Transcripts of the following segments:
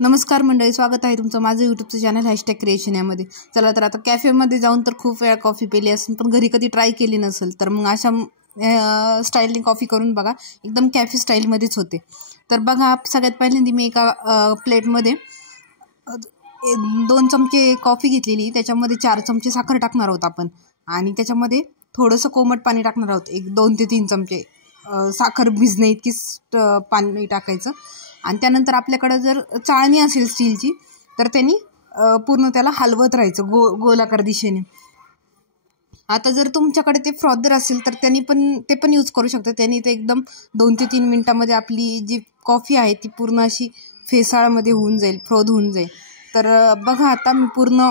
नमस्कार मंडळी, स्वागत आहे तुमचं माझं यूट्यूबचं चॅनल #क्रिएशन यामध्ये. चला तर आता कॅफेमध्ये जाऊन तर खूप वेळा कॉफी पिली असेल, पण घरी कधी ट्राय केली नसेल, तर मग अशा स्टाईलने कॉफी करून बघा, एकदम कॅफे स्टाईलमध्येच होते. तर बघा, सगळ्यात पहिल्यांदा मी एका प्लेटमध्ये 2 चमचे कॉफी घेतलेली, त्याच्यामध्ये 4 चमचे साखर टाकणार आहोत आपण आणि त्याच्यामध्ये थोडंसं कोमट पाणी टाकणार आहोत. 2 ते 3 चमचे साखर भिजणे इतकीच पाणी टाकायचं. आणि त्यानंतर आपल्याकडं जर चाळणी असेल स्टीलची, तर त्यांनी पूर्ण त्याला हलवत राहायचं गोलाकार दिशेने. आता जर तुमच्याकडे ते फ्रॉदर असेल तर ते पण यूज करू शकता. त्यांनी ते एकदम 2 ते 3 मिनटामध्ये आपली जी कॉफी आहे ती पूर्ण अशी फेसाळमध्ये होऊन जाईल, फ्रोद होऊन जाईल. तर बघा, आता मी पूर्ण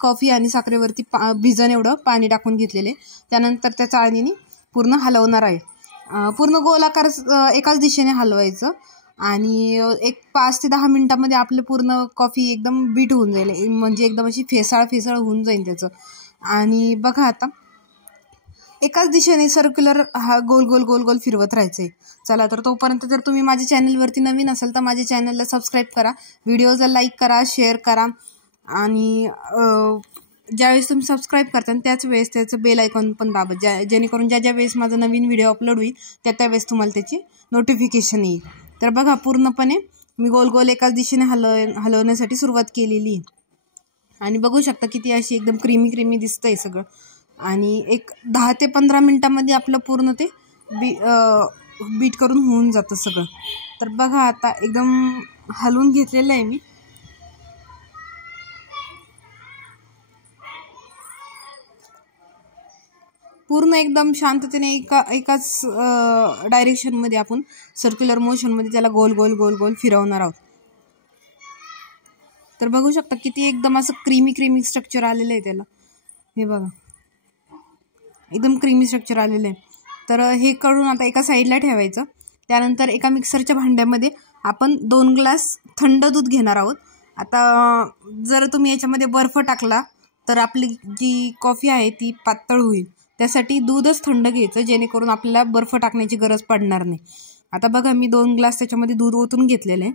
कॉफी आणि साखरेवरती भिजन एवढं पाणी टाकून घेतलेले. त्यानंतर त्या चाळणीने पूर्ण हलवणार आहे. पूर्ण गोलाकार एकाच दिशेने हलवायचं आणि 5 ते 10 मिनटामध्ये आपलं पूर्ण कॉफी एकदम बीट होऊन जाईल, म्हणजे एकदम अशी फेसाळ होऊन जाईल त्याचं. आणि बघा, आता एकाच दिशेने सर्क्युलर गोल गोल फिरवत राहायचं आहे. चला तर तोपर्यंत जर तुम्ही माझ्या चॅनलवरती नवीन असाल तर माझ्या चॅनलला सबस्क्राईब करा, व्हिडिओला लाईक करा, शेअर करा आणि ज्यावेळेस तुम्ही सबस्क्राईब करता त्याच वेळेस त्याचं बेल आयकॉन पण दाबा, जेणेकरून ज्या वेळेस माझा नवीन व्हिडिओ अपलोड होईल त्यावेळेस तुम्हाला त्याची नोटिफिकेशन येईल. तर बघा, पूर्णपणे मी गोल एकाच दिशेने हलवण्यासाठी सुरुवात केलेली आणि बघू शकता किती अशी एकदम क्रीमी दिसतंय सगळं. आणि 10 ते 15 मिनटामध्ये आपलं पूर्ण ते बीट करून होऊन जातं सगळं. तर बघा, आता एकदम हलवून घेतलेलं आहे मी. पूर्ण एकदम शांततेने एकाच डायरेक्शनमध्ये आपण सर्क्युलर मोशनमध्ये त्याला गोल फिरवणार आहोत. तर बघू शकता किती एकदम असं क्रीमी स्ट्रक्चर आलेलं आहे त्याला. हे बघा, एकदम क्रीमी स्ट्रक्चर आलेलं आहे. तर हे करून आता एका साईडला ठेवायचं. त्यानंतर एका मिक्सरच्या भांड्यामध्ये आपण 2 ग्लास थंड दूध घेणार आहोत. आता जर तुम्ही याच्यामध्ये बर्फ टाकला तर आपली जी कॉफी आहे ती पातळ होईल. त्यासाठी दूधच थंड घ्यायचं, जेणेकरून आपल्याला बर्फ टाकण्याची गरज पडणार नाही. आता बघा, मी 2 ग्लास त्याच्यामध्ये दूध ओतून घेतलेलं आहे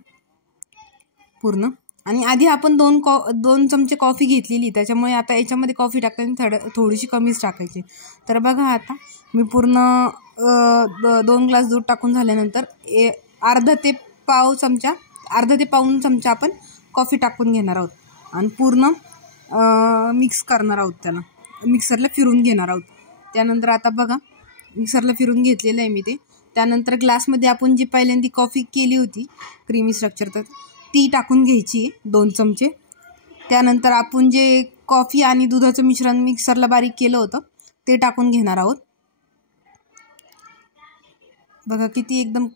पूर्ण. आणि आधी आपण 2 चमचे कॉफी घेतलेली, त्याच्यामुळे आता याच्यामध्ये कॉफी टाकताना थोडीशी कमीच टाकायची. तर बघा, आता मी पूर्ण 2 ग्लास दूध टाकून झाल्यानंतर अर्धा ते पाऊण चमचा आपण कॉफी टाकून घेणार आहोत आणि पूर्ण मिक्स करणार आहोत, त्याला मिक्सरला फिरून घेणार आहोत. त्यानंतर आता बघा, मिक्सरला फिरून घेतलेलं आहे मी ते. त्यानंतर ग्लासमध्ये आपण जी पहिल्यांदा कॉफी केली होती क्रीमी स्ट्रक्चर, तर ती टाकून घ्यायची 2 चमचे. त्यानंतर आपण जे कॉफी आणि दुधाचं मिश्रण मिक्सरला बारीक केलं होतं ते टाकून घेणार आहोत. बघा, किती एकदम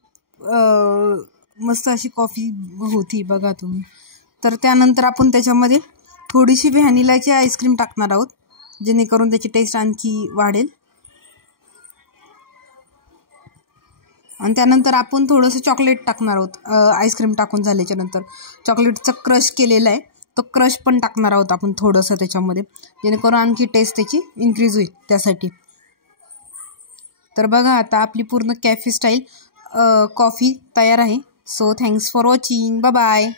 मस्त अशी कॉफी होती बघा तुम्ही. तर त्यानंतर आपण त्याच्यामध्ये थोडीशी व्हॅनिलाची आईस्क्रीम टाकणार आहोत, जेणेकरून त्याची टेस्ट आणखी वाढेल. आणि त्यानंतर आपण थोडंसं चॉकलेट टाकणार आहोत. आईस्क्रीम टाकून झाल्याच्या नंतर चॉकलेटचं क्रश केलेला आहे तो क्रश पण टाकणार आहोत आपण थोडंसं त्याच्यामध्ये, जेणेकरून आणखी टेस्ट त्याची इन्क्रीज होईल त्यासाठी. तर बघा, आता आपली पूर्ण कॅफे स्टाईल कॉफी तयार आहे. So thanks for watching. Bye.